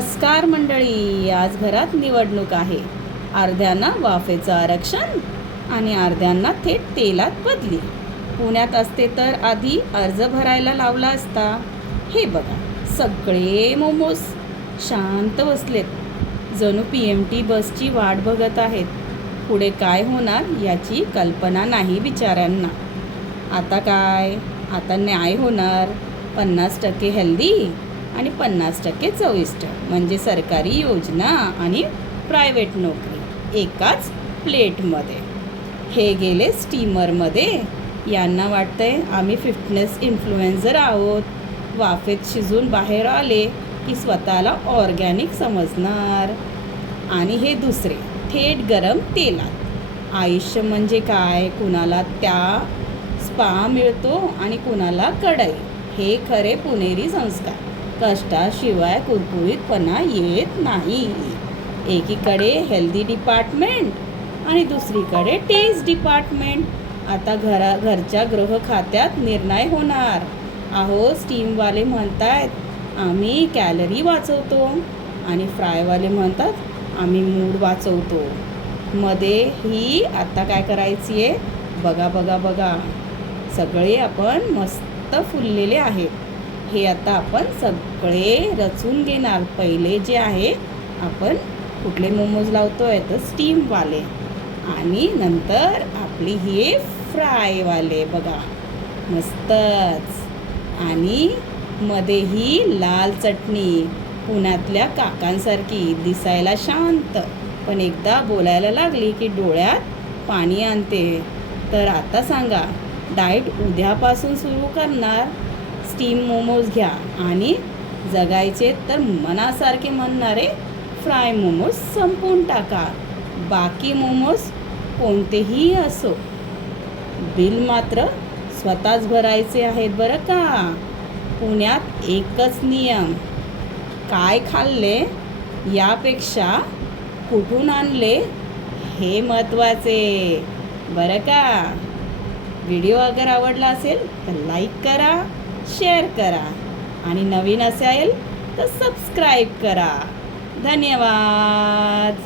नमस्कार मंडळी, आज घरात निवडणूक आहे. अर्ध्यांना वाफेचं आरक्षण आणि अर्ध्यांना थेट तेलात बदली. पुण्यात असते तर आधी अर्ज भरायला लावला असता. हे बघा, सगळे मोमोज शांत बसलेत, जणू PMT बसची वाट बघत आहेत. पुढे काय होणार याची कल्पना नाही बिचाऱ्यांना. आता काय, आता न्याय होणार. 50% हेल्दी आणि 50% चविष्ट, म्हणजे सरकारी योजना आणि प्रायव्हेट नोकरी एकाच प्लेटमध्ये. हे गेले स्टीमरमध्ये. यांना वाटतंय आम्ही फिटनेस इन्फ्लुएन्सर आहोत. वाफेत शिजून बाहेर आले की स्वतःला ऑर्गॅनिक समजणार. आणि हे दुसरे थेट गरम तेलात. आयुष्य म्हणजे काय, कुणाला त्या स्पा मिळतो आणि कुणाला कढई. हे खरे पुणेरी संस्कार. कष्टाशिवाय कुरकुरीतपणा येत नाही. एकीकडे हेल्दी डिपार्टमेंट आणि दुसरीकडे टेस्ट डिपार्टमेंट. आता घरच्या गृह खात्यात निर्णय होणार. अहो, स्टीमवाले म्हणतात आम्ही कॅलरी वाचवतो आणि फ्रायवाले म्हणतात आम्ही मूड वाचवतो. मध्ये ही आता काय करायची आहे बघा बघा बघा. सगळे आपण मस्त फुललेले आहेत. हे आता आपण सगळे रचून घेणार. पहिले जे आहे आपण कुठले मोमोज लावतोय तर स्टीमवाले, आणि नंतर आपली हे फ्रायवाले बघा मस्तच. आणि मध्येही लाल चटणी, पुण्यातल्या काकांसारखी दिसायला शांत, पण एकदा बोलायला लागली की डोळ्यात पाणी आणते. तर आता सांगा, डाएट उद्यापासून सुरू करणार? स्टीम मोमोज घ्या आणि जगायचे तर मनासारखे म्हणणारे फ्राय मोमोज संपवून टाका. बाकी मोमोज कोणतेही असो, बिल मात्र स्वतःच भरायचे आहेत बरं का. पुण्यात एकच नियम, काय खाल्ले यापेक्षा कुठून आणले हे महत्त्वाचे बरं का. व्हिडिओ अगर आवडला असेल तर लाईक करा, शेअर करा आणि नवीन असेल तर सबस्क्राईब करा. धन्यवाद.